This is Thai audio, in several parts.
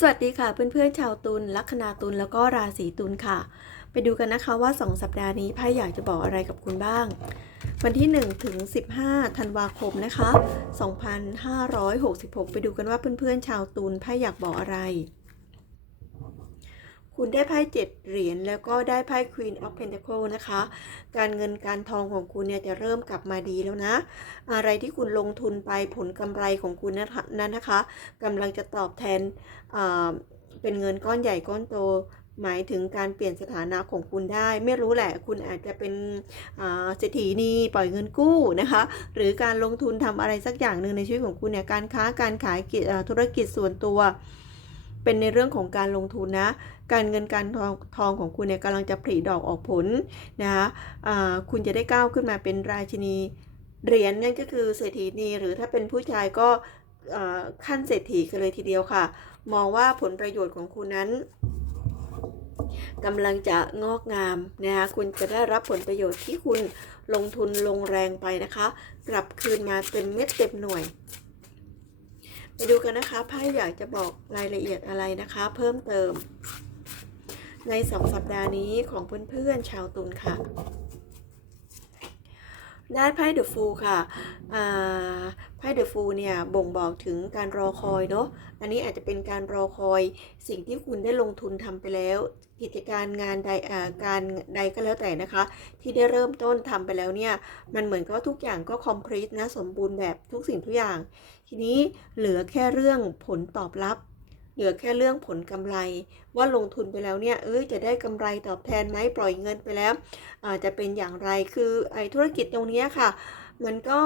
สวัสดีค่ะเพื่อนๆชาวตุลลัคนาตุลแล้วก็ราศีตุลค่ะ ไปดูกันนะคะว่า 2 สัปดาห์นี้ไพ่อยากจะบอกอะไรกับคุณบ้าง วันที่1ถึง15ธันวาคมนะคะ 2566 ไปดูกันว่าเพื่อนๆชาวตุลไพ่อยากบอกอะไร คุณได้ไพ่เจ็ดเหรียญแล้วก็ได้ไพ่ Queen of Pentacle นะคะ การเงินการทองของคุณเนี่ยจะเริ่มกลับมาดีแล้วนะ อะไรที่คุณลงทุนไปผลกำไรของคุณนั้นนะคะกำลังจะตอบแทนเป็นเงินก้อนใหญ่ก้อนโตหมายถึงการเปลี่ยนสถานะของคุณได้ ไม่รู้แหละ คุณอาจจะเป็นเศรษฐีนีปล่อยเงินกู้นะคะ หรือการลงทุนทำอะไรสักอย่างหนึ่งในชีวิตของคุณเนี่ยการค้าการขายธุรกิจส่วนตัว เป็นในเรื่องของการลงทุนนะ การเงินการทองทองของคุณเนี่ยกำลังจะผลิดอกออกผลนะคะคุณจะได้ก้าวขึ้นมาเป็นราชินีเหรียญนั่นก็คือเศรษฐีนีหรือถ้าเป็นผู้ชายก็ขั้นเศรษฐีกันเลยทีเดียวค่ะ มองว่าผลประโยชน์ของคุณนั้นกำลังจะงอกงามนะคะคุณจะได้รับผลประโยชน์ที่คุณลงทุนลงแรงไปนะคะ กลับคืนมาเต็มเม็ดเต็มหน่วย ไปดูกันนะคะไพ่อยากจะบอกรายละเอียดอะไรนะคะ เพิ่มเติม ในสองสัปดาห์นี้ของเพื่อนๆชาวตุลค่ะ ได้ไพ่เดอะฟูลค่ะไพ่เดอะฟูลเนี่ยบ่งบอกถึงการรอคอยเนาะอันนี้อาจจะเป็นการรอคอยสิ่งที่คุณได้ลงทุนทำไปแล้ว กิจการงานใดการใดก็แล้วแต่นะคะ ที่ได้เริ่มต้นทำไปแล้วเนี่ย มันเหมือนกับทุกอย่างก็ complete นะสมบูรณ์แบบทุกสิ่งทุกอย่าง ทีนี้เหลือแค่เรื่องผลตอบรับ เหลือแค่เรื่องผลกำไร ว่าลงทุนไปแล้วเนี่ยเอ้ยจะได้กำไรตอบแทนไหมปล่อยเงินไปแล้วอาจจะเป็นอย่างไรคือไอ้ธุรกิจตรงนี้ค่ะ มันก็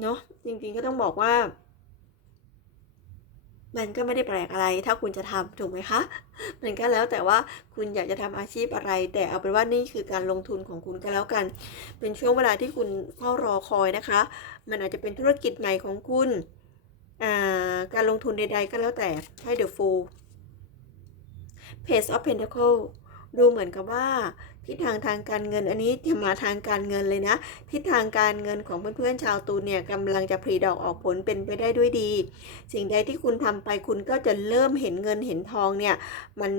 เนาะจริงๆก็ต้องบอกว่า มันก็ไม่ได้แปลกอะไร ถ้าคุณจะทำถูกไหมคะ มันก็แล้วแต่ว่าคุณอยากจะทำอาชีพอะไร แต่เอาเป็นว่านี่คือการลงทุนของคุณก็แล้วกัน เป็นช่วงเวลาที่คุณเฝ้ารอคอยนะคะ มันอาจจะเป็นธุรกิจใหม่ของคุณ การลงทุนใด ๆ ก็แล้วแต่ให้ The Fool Page of Pentacle ดูเหมือนกับว่าทิศทางทางการเงินอันนี้จะมาทางการเงินเลยนะ ทิศทางการเงินของเพื่อนๆชาวตูนเนี่ยกำลังจะผลิดอกออกผลเป็นไปได้ด้วยดี สิ่งใดที่คุณทำไปคุณก็จะเริ่มเห็นเงินเห็นทองเนี่ยมัน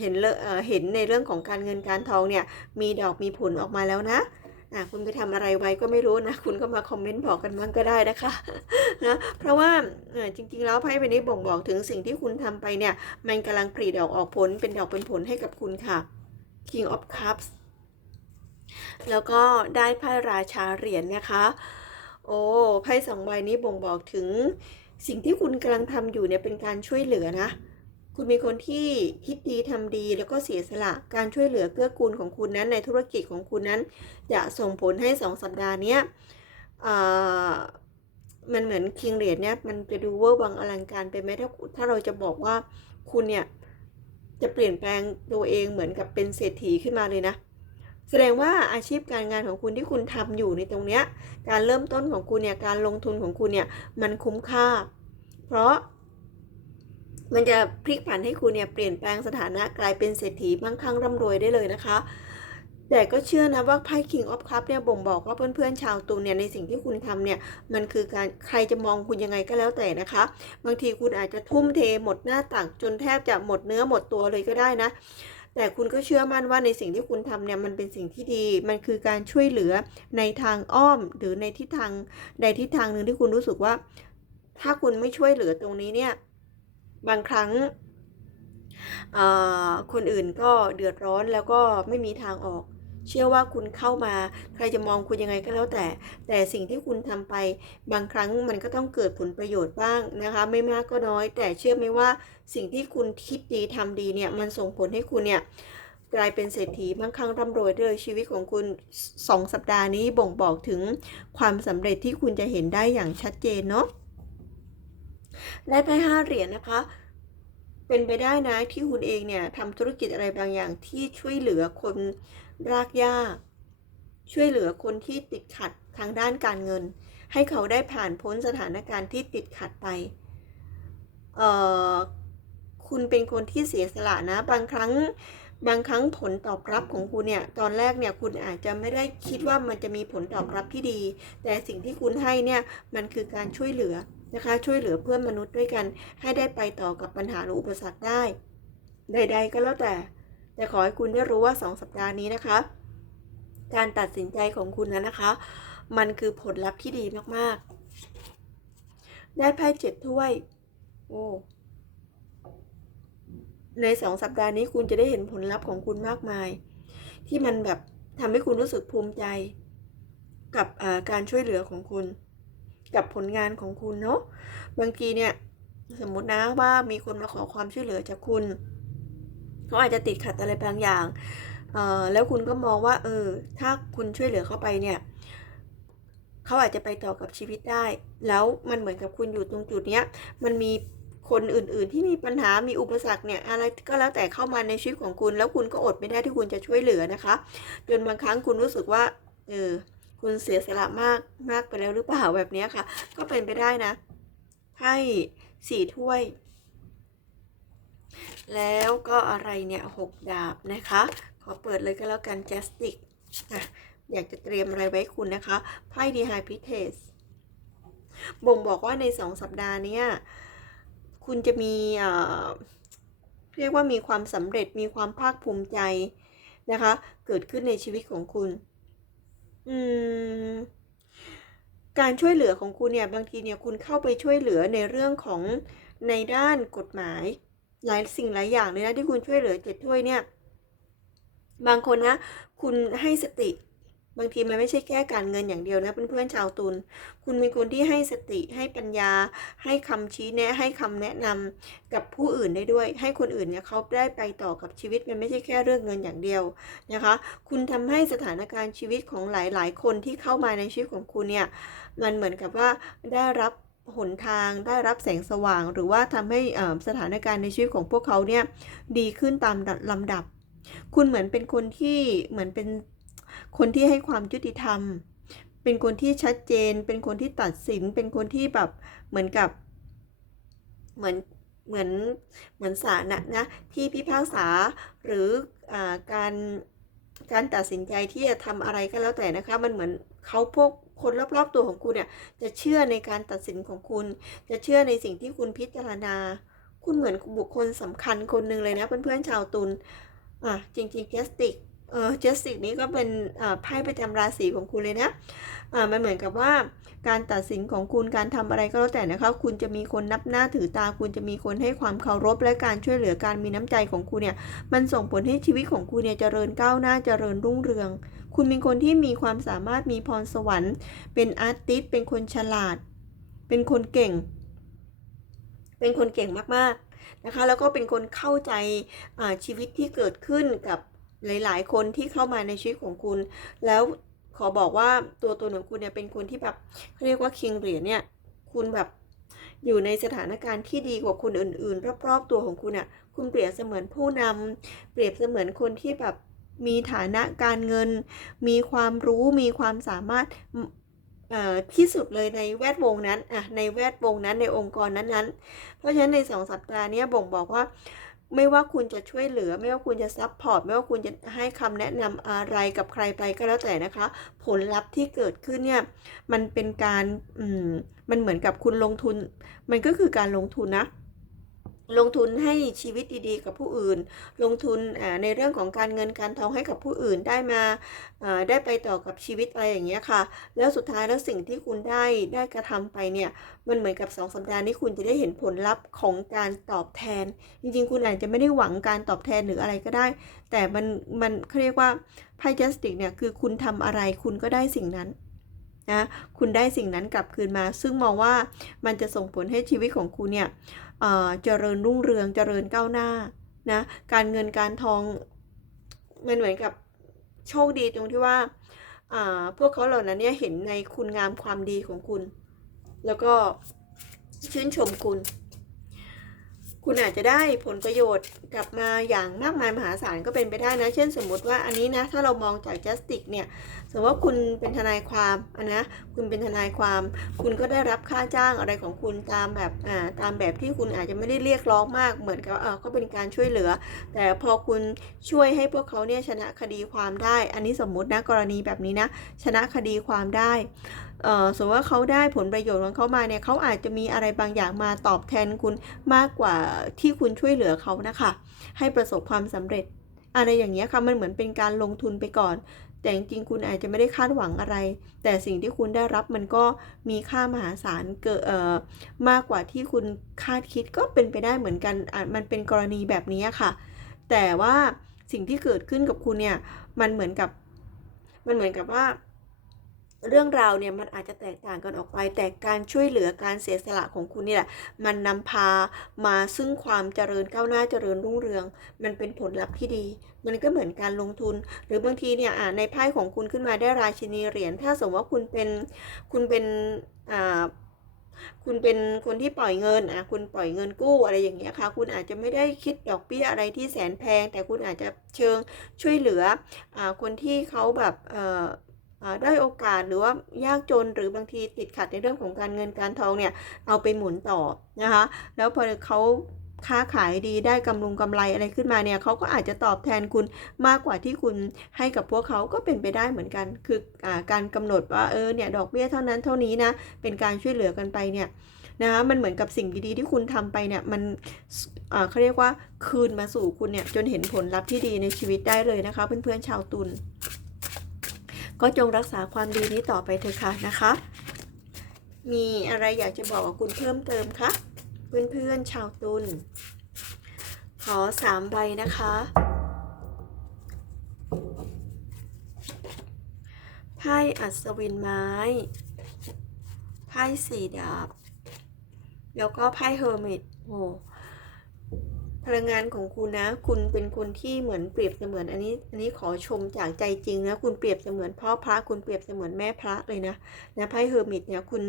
เห็นเเห็นในเรื่องของการเงินการทองเนี่ยมีดอกมีผลออกมาแล้วนะ อะคุณไปทำอะไรไว้ก็ไม่รู้นะ คุณก็มาคอมเมนต์บอกกันบ้างก็ได้นะคะนะเพราะว่าจริงๆแล้วไพ่ใบนี้บ่งบอกถึงสิ่งที่คุณทำไปเนี่ย มันกำลังผลิดอกออกผลเป็นดอกเป็นผลให้กับคุณค่ะ King of Cups แล้วก็ได้ไพ่ราชาเหรียญนะคะ โอ้ไพ่สองใบนี้บ่งบอกถึงสิ่งที่คุณกำลังทำอยู่เนี่ยเป็นการช่วยเหลือนะ คุณเป็นคนที่คิดดีทำดี แล้วก็เสียสละการช่วยเหลือเกื้อกูลของคุณนั้นในธุรกิจของคุณนั้น จะส่งผลให้สองสัปดาห์เนี้ยมันเหมือนคิงเหรียญเนี่ยมันจะดูเวอร์วังอลังการไปไหมถ้าถ้าเราจะบอกว่าคุณเนี่ยจะเปลี่ยนแปลงตัวเองเหมือนกับเป็นเศรษฐีขึ้นมาเลยนะ แสดงว่าอาชีพการงานของคุณที่คุณทำอยู่ในตรงเนี้ยการเริ่มต้นของคุณเนี่ยการลงทุนของคุณเนี่ยมันคุ้มค่า เพราะ มันจะพลิกผันให้คุณเนี่ยเปลี่ยนแปลงสถานะกลายเป็นเศรษฐีมั่งคั่งร่ำรวยได้เลยนะคะ แต่ก็เชื่อนะว่าไพ่ King of Cup เนี่ยบ่งบอกว่าเพื่อนๆชาวตุลเนี่ยในสิ่งที่คุณทำเนี่ยมันคือการใครจะมองคุณยังไงก็แล้วแต่นะคะ บางทีคุณอาจจะทุ่มเทหมดหน้าตักจนแทบจะหมดเนื้อหมดตัวเลยก็ได้นะแต่คุณก็เชื่อมั่นว่าในสิ่งที่คุณทำเนี่ยมันเป็นสิ่งที่ดี มันคือการช่วยเหลือในทางอ้อมหรือในทิศทางใดทิศทางหนึ่งที่คุณรู้สึกว่า ถ้าคุณไม่ช่วยเหลือตรงนี้เนี่ย บางครั้งคนอื่นก็เดือดร้อนแล้วก็ไม่มีทางออก เชื่อว่าคุณเข้ามา ใครจะมองคุณยังไงก็แล้วแต่ แต่สิ่งที่คุณทำไป บางครั้งมันก็ต้องเกิดผลประโยชน์บ้างนะคะ ไม่มากก็น้อย แต่เชื่อไหมว่าสิ่งที่คุณคิดดีทำดีเนี่ยมันส่งผลให้คุณเนี่ยกลายเป็นเศรษฐีมั่งคั่งร่ำรวยเลยชีวิตของคุณสองสัปดาห์นี้บ่งบอกถึงความสำเร็จที่คุณจะเห็นได้อย่างชัดเจนเนาะ ได้ไพ่ห้าเหรียญนะคะ เป็นไปได้นะที่คุณเองเนี่ยทำธุรกิจอะไรบางอย่างที่ช่วยเหลือคนรากหญ้า ช่วยเหลือคนที่ติดขัดทางด้านการเงิน ให้เขาได้ผ่านพ้นสถานการณ์ที่ติดขัดไป เอ่อ คุณเป็นคนที่เสียสละนะ บางครั้งบางครั้งผลตอบรับของคุณเนี่ยตอนแรกเนี่ยคุณอาจจะไม่ได้คิดว่ามันจะมีผลตอบรับที่ดี แต่สิ่งที่คุณให้เนี่ยมันคือการช่วยเหลือ นะคะ ช่วยเหลือเพื่อนมนุษย์ด้วยกัน ให้ได้ไปต่อกับปัญหาหรืออุปสรรคได้ ใด ๆ ก็แล้วแต่ แต่ขอให้คุณได้รู้ว่า 2 สัปดาห์นี้นะคะ การตัดสินใจของคุณนะนะคะ มันคือผลลัพธ์ที่ดีมากๆ ได้ไพ่เจ็ดถ้วย โอ้ในสองสัปดาห์นี้คุณจะได้เห็นผลลัพธ์ของคุณมากมาย ที่มันแบบทำให้คุณรู้สึกภูมิใจกับการช่วยเหลือของคุณ กับผลงานของคุณเนาะบางทีเนี่ยสมมตินะว่ามีคนมาขอความช่วยเหลือจากคุณเขาอาจจะติดขัดอะไรบางอย่างแล้วคุณก็มองว่าเออถ้าคุณช่วยเหลือเขาไปเนี่ยเขาอาจจะไปต่อกับชีวิตได้ แล้วมันเหมือนกับคุณอยู่ตรงจุดเนี้ยมันมีคนอื่นๆ ที่มีปัญหา มีอุปสรรคเนี่ย อะไรก็แล้วแต่เข้ามาในชีวิตของคุณ แล้วคุณก็อดไม่ได้ที่คุณจะช่วยเหลือนะคะ จนบางครั้งคุณรู้สึกว่า เออ คุณเสียสละมากมากไปแล้วหรือเปล่าแบบนี้ค่ะ ก็เป็นไปได้นะ ให้สี่ถ้วย แล้วก็อะไรเนี่ยหกดาบนะคะ ขอเปิดเลยก็แล้วกันจสติกอยากจะเตรียมอะไรไว้คุณนะคะ ไพ่ดีไฮพิเทสบ่งบอกว่าในสองสัปดาห์นี้คุณจะมีเรียกว่ามีความสำเร็จมีความภาคภูมิใจนะคะ เกิดขึ้นในชีวิตของคุณ อืม การช่วยเหลือของคุณเนี่ย บางทีเนี่ยคุณเข้าไปช่วยเหลือในเรื่องของในด้านกฎหมาย หลายสิ่งหลายอย่างเลยนะที่คุณช่วยเหลือเจ็ดถ้วยเนี่ย บางคนนะ คุณให้สติ บางทีมันไม่ใช่แค่การเงินอย่างเดียวนะเพื่อนๆชาวตุลคุณเป็นคนที่ให้สติให้ปัญญา ให้คำชี้แนะ ให้คำแนะนำกับผู้อื่นได้ด้วย ให้คนอื่นเนี่ยเขาได้ไปต่อกับชีวิตมันไม่ใช่แค่เรื่องเงินอย่างเดียวนะคะ คุณทำให้สถานการณ์ชีวิตของหลายๆ คนที่เข้ามาในชีวิตของคุณเนี่ยมันเหมือนกับว่าได้รับหนทางได้รับแสงสว่าง หรือว่าทำให้สถานการณ์ในชีวิตของพวกเขาเนี่ยดีขึ้นตามลำดับ คุณเหมือนเป็นคนที่เหมือนเป็น คนที่ให้ความยุติธรรม เป็นคนที่ชัดเจน เป็นคนที่ตัดสิน เป็นคนที่แบบเหมือนกับ เหมือนเหมือนเหมือนศาลนะนะที่พิพากษาหรืออการการตัดสินใจที่จะทำอะไรก็แล้วแต่นะคะมันเหมือนเขาพวกคนรอบๆตัวของคุณเนี่ยจะเชื่อในการตัดสินของคุณ จะเชื่อในสิ่งที่คุณพิจารณา คุณเหมือนบุคคลสำคัญคนหนึ่งเลยนะเพื่อนๆชาวตุลอะจริงๆแกสติก เออเจสติกนี้ก็เป็นไพ่ประจำราศีของคุณเลยนะอ่ามันเหมือนกับว่าการตัดสินของคุณการทำอะไรก็แล้วแต่นะคะ คุณจะมีคนนับหน้าถือตา คุณจะมีคนให้ความเคารพ และการช่วยเหลือการมีน้ำใจของคุณเนี่ย มันส่งผลให้ชีวิตของคุณเนี่ยเจริญก้าวหน้าเจริญรุ่งเรือง คุณเป็นคนที่มีความสามารถมีพรสวรรค์ เป็นอาร์ติสเป็นคนฉลาด เป็นคนเก่ง เป็นคนเก่งมากๆนะคะ แล้วก็เป็นคนเข้าใจชีวิตที่เกิดขึ้นกับ หลาย ๆ คนที่เข้ามาในชีวิตของคุณ แล้วขอบอกว่าตัวตนของคุณเนี่ยเป็นคนที่แบบเขาเรียกว่าคิงเหรียญเนี่ยคุณแบบอยู่ในสถานการณ์ที่ดีกว่าคนอื่น ๆ รอบ ๆ ตัวของคุณอะคุณเปรียบเสมือนผู้นำเปรียบเสมือนคนที่แบบมีฐานะการเงิน มีความรู้มีความสามารถที่สุดเลยในแวดวงนั้นอะในแวดวงนั้นในองค์กรนั้นๆ เพราะฉะนั้นในสองสัปดาห์นี้บ่งบอกว่า ไม่ว่าคุณจะช่วยเหลือ ไม่ว่าคุณจะซัพพอร์ตไม่ว่าคุณจะให้คำแนะนำอะไรกับใครไปก็แล้วแต่นะคะ ผลลัพธ์ที่เกิดขึ้นเนี่ยมันเป็นการอืมมันเหมือนกับคุณลงทุน มันก็คือการลงทุนนะ ลงทุนให้ชีวิตดีๆ กับผู้อื่น ลงทุนในเรื่องของการเงินการทองให้กับผู้อื่นได้มาได้ไปต่อกับชีวิตอะไรอย่างเงี้ยค่ะ แล้วสุดท้ายแล้วสิ่งที่คุณได้ได้กระทำไปเนี่ย มันเหมือนกับ 2 สัปดาห์นี้คุณจะได้เห็นผลลัพธ์ของการตอบแทน จริงๆ คุณอาจจะไม่ได้หวังการตอบแทนหรืออะไรก็ได้ แต่มันมันเขาเรียกว่าไพ่จัสติกเนี่ยคือคุณทำอะไรคุณก็ได้สิ่งนั้นนะคุณได้สิ่งนั้นกลับคืนมา ซึ่งมองว่ามันจะส่งผลให้ชีวิตของคุณเนี่ย เจริญรุ่งเรืองเจริญก้าวหน้านะการเงินการทองมันเหมือนกับโชคดีตรงที่ว่าพวกเขาเหล่านั้นเนี่ยเห็นในคุณงามความดีของคุณ แล้วก็ชื่นชมคุณ คุณอาจจะได้ผลประโยชน์กลับมาอย่างมากมายมหาศาลก็เป็นไปได้นะ เช่นสมมุติว่าอันนี้นะ ถ้าเรามองจาก justice เนี่ย สมมติว่าคุณเป็นทนายความอันนะ คุณเป็นทนายความ คุณก็ได้รับค่าจ้างอะไรของคุณตามแบบอ่าตามแบบที่คุณอาจจะไม่ได้เรียกร้องมากเหมือนกับเออก็เป็นการช่วยเหลือ แต่พอคุณช่วยให้พวกเขาเนี่ยชนะคดีความได้ อันนี้สมมุตินะกรณีแบบนี้นะ ชนะคดีความได้สมมติว่าเขาได้ผลประโยชน์ของเขามาเนี่ยเขาอาจจะมีอะไรบางอย่างมาตอบแทนคุณมากกว่าที่คุณช่วยเหลือเขานะคะ ให้ประสบความสำเร็จ อะไรอย่างเงี้ยค่ะมันเหมือนเป็นการลงทุนไปก่อน แต่จริงๆคุณอาจจะไม่ได้คาดหวังอะไร แต่สิ่งที่คุณได้รับมันก็มีค่ามหาศาลเกิดมากกว่าที่คุณคาดคิดก็เป็นไปได้เหมือนกันมันเป็นกรณีแบบนี้ค่ะ แต่ว่าสิ่งที่เกิดขึ้นกับคุณเนี่ยมันเหมือนกับมันเหมือนกับว่า เรื่องราวเนี่ยมันอาจจะแตกต่างกันออกไป แต่การช่วยเหลือการเสียสละของคุณนี่แหละ มันนำพามาซึ่งความเจริญก้าวหน้าเจริญรุ่งเรือง มันเป็นผลลัพธ์ที่ดี มันก็เหมือนการลงทุน หรือบางทีเนี่ยในไพ่ของคุณขึ้นมาได้ราชินีเหรียญถ้าสมมติว่าคุณเป็นคุณเป็นอ่าคุณเป็นคนที่ปล่อยเงินอะคุณปล่อยเงินกู้อะไรอย่างเงี้ยค่ะ คุณอาจจะไม่ได้คิดดอกเบี้ยอะไรที่แสนแพง แต่คุณอาจจะเชิงช่วยเหลืออ่าคนที่เขาแบบเอ่อ ได้โอกาสหรือว่ายากจนหรือบางทีติดขัดในเรื่องของการเงินการทองเนี่ยเอาไปหมุนต่อนะคะแล้วพอเขาค้าขายดีได้กำลงกำไรอะไรขึ้นมาเนี่ยเขาก็อาจจะตอบแทนคุณมากกว่าที่คุณให้กับพวกเขาก็เป็นไปได้เหมือนกัน คืออการกำหนดว่าเออเนี่ยดอกเบี้ยเท่านั้นเท่านี้นะเป็นการช่วยเหลือกันไปเนี่ยนะคะมันเหมือนกับสิ่งดีๆที่คุณทำไปเนี่ยมันเขาเรียกว่าคืนมาสู่คุณเนี่ยจนเห็นผลลัพธ์ที่ดีในชีวิตได้เลยนะคะ เพื่อนๆชาวตุล ก็จงรักษาความดีนี้ต่อไปเถอะค่ะนะคะ มีอะไรอยากจะบอกกับคุณเพิ่มเติมคะเพื่อนๆชาวตุลขอสามใบนะคะไพ่อัศวินไม้ไพ่สี่ดาบ แล้วก็ไพ่เฮอร์มิตโอ้ พลังงานของคุณนะ คุณเป็นคนที่เหมือนเปรียบเสมือนอันนี้ อันนี้ขอชมจากใจจริงนะ คุณเปรียบเสมือนพ่อพระ คุณเปรียบเสมือนแม่พระเลยนะ นะไพ่เฮอร์มิตเนี่ย คุณ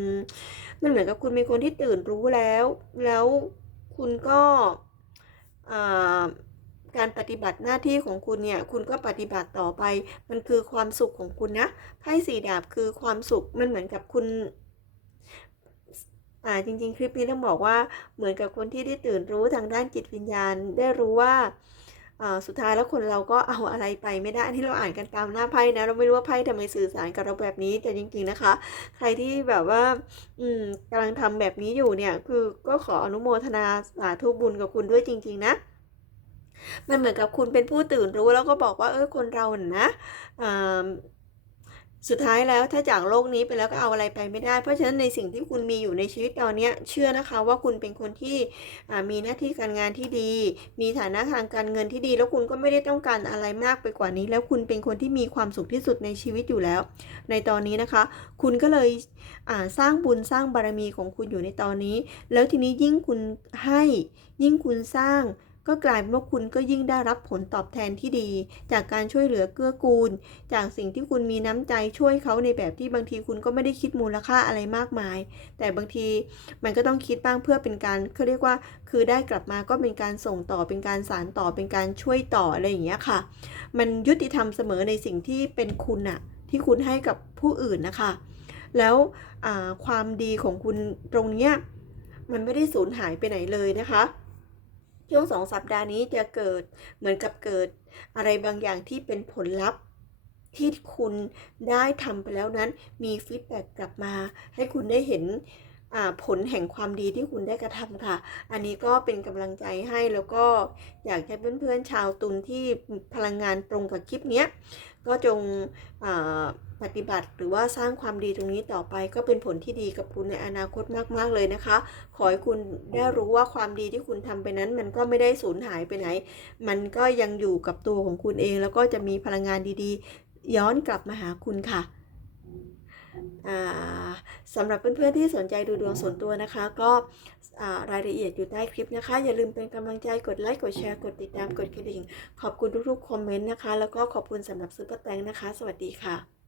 มันเหมือนกับคุณเป็นคนที่ตื่นรู้แล้ว แล้วคุณก็การปฏิบัติหน้าที่ของคุณเนี่ย คุณก็ปฏิบัติต่อไป มันคือความสุขของคุณนะ ไพ่สีดาบคือความสุข มันเหมือนกับคุณ อ่าจริง ๆ คลิปนี้ต้องบอกว่าเหมือนกับคนที่ได้ตื่นรู้ทางด้านจิตวิญญาณ ได้รู้ว่าสุดท้ายแล้วคนเราก็เอาอะไรไปไม่ได้ที่เราอ่านกันตามหน้าไพ่นะเราไม่รู้ว่าไพ่ทำไมสื่อสารกับเราแบบนี้แต่จริง ๆนะคะ ใครที่แบบว่า อืมกำลังทำแบบนี้อยู่เนี่ย คือก็ขออนุโมทนาสาธุบุญกับคุณด้วยจริง ๆ นะมันเหมือนกับคุณเป็นผู้ตื่นรู้แล้วก็บอกว่าเออคนเราเนี่ยนะ สุดท้ายแล้วถ้าจากโลกนี้ไปแล้วก็เอาอะไรไปไม่ได้ เพราะฉะนั้นในสิ่งที่คุณมีอยู่ในชีวิตตอนนี้เชื่อนะคะว่าคุณเป็นคนที่มีหน้าที่การงานที่ดี มีฐานะทางการเงินที่ดี แล้วคุณก็ไม่ได้ต้องการอะไรมากไปกว่านี้ แล้วคุณเป็นคนที่มีความสุขที่สุดในชีวิตอยู่แล้ว ในตอนนี้นะคะ คุณก็เลยสร้างบุญสร้างบารมีของคุณอยู่ในตอนนี้ แล้วทีนี้ยิ่งคุณให้ยิ่งคุณสร้าง ก็กลายเป็นว่าคุณก็ยิ่งได้รับผลตอบแทนที่ดี จากการช่วยเหลือเกื้อกูล จากสิ่งที่คุณมีน้ำใจช่วยเขาในแบบที่บางทีคุณก็ไม่ได้คิดมูลค่าอะไรมากมาย แต่บางทีมันก็ต้องคิดบ้างเพื่อเป็นการเขาเรียกว่า คือได้กลับมาก็เป็นการส่งต่อเป็นการสานต่อเป็นการช่วยต่ออะไรอย่างเงี้ยค่ะ มันยุติธรรมเสมอในสิ่งที่เป็นคุณอะที่คุณให้กับผู้อื่นนะคะ แล้วความดีของคุณตรงเนี้ยมันไม่ได้สูญหายไปไหนเลยนะคะ ช่วงสองสัปดาห์นี้จะเกิดเหมือนกับเกิดอะไรบางอย่างที่เป็นผลลัพธ์ที่คุณได้ทำไปแล้วนั้น มีฟีดแบ็กกลับมา ให้คุณได้เห็นผลแห่งความดีที่คุณได้กระทำค่ะ อันนี้ก็เป็นกำลังใจให้แล้วก็อยากให้เพื่อนๆชาวตุลที่พลังงานตรงกับคลิปนี้ก็จง ปฏิบัติ หรือว่าสร้างความดีตรงนี้ต่อไป ก็เป็นผลที่ดีกับคุณในอนาคตมาก ๆ เลยนะคะ ขอให้คุณได้รู้ว่าความดีที่คุณทำไปนั้น มันก็ไม่ได้สูญหายไปไหน มันก็ยังอยู่กับตัวของคุณเอง แล้วก็จะมีพลังงานดีๆ ย้อนกลับมาหาคุณค่ะสำหรับเพื่อนๆที่สนใจดูดวงส่วนตัวนะคะ ก็รายละเอียดอยู่ใต้คลิปนะคะ อย่าลืมเป็นกำลังใจกดไลค์กดแชร์กดติดตามกดกระดิ่ง ขอบคุณทุกๆคอมเมนต์นะคะ แล้วก็ขอบคุณสำหรับซุปเปอร์แตงนะคะ สวัสดีค่ะ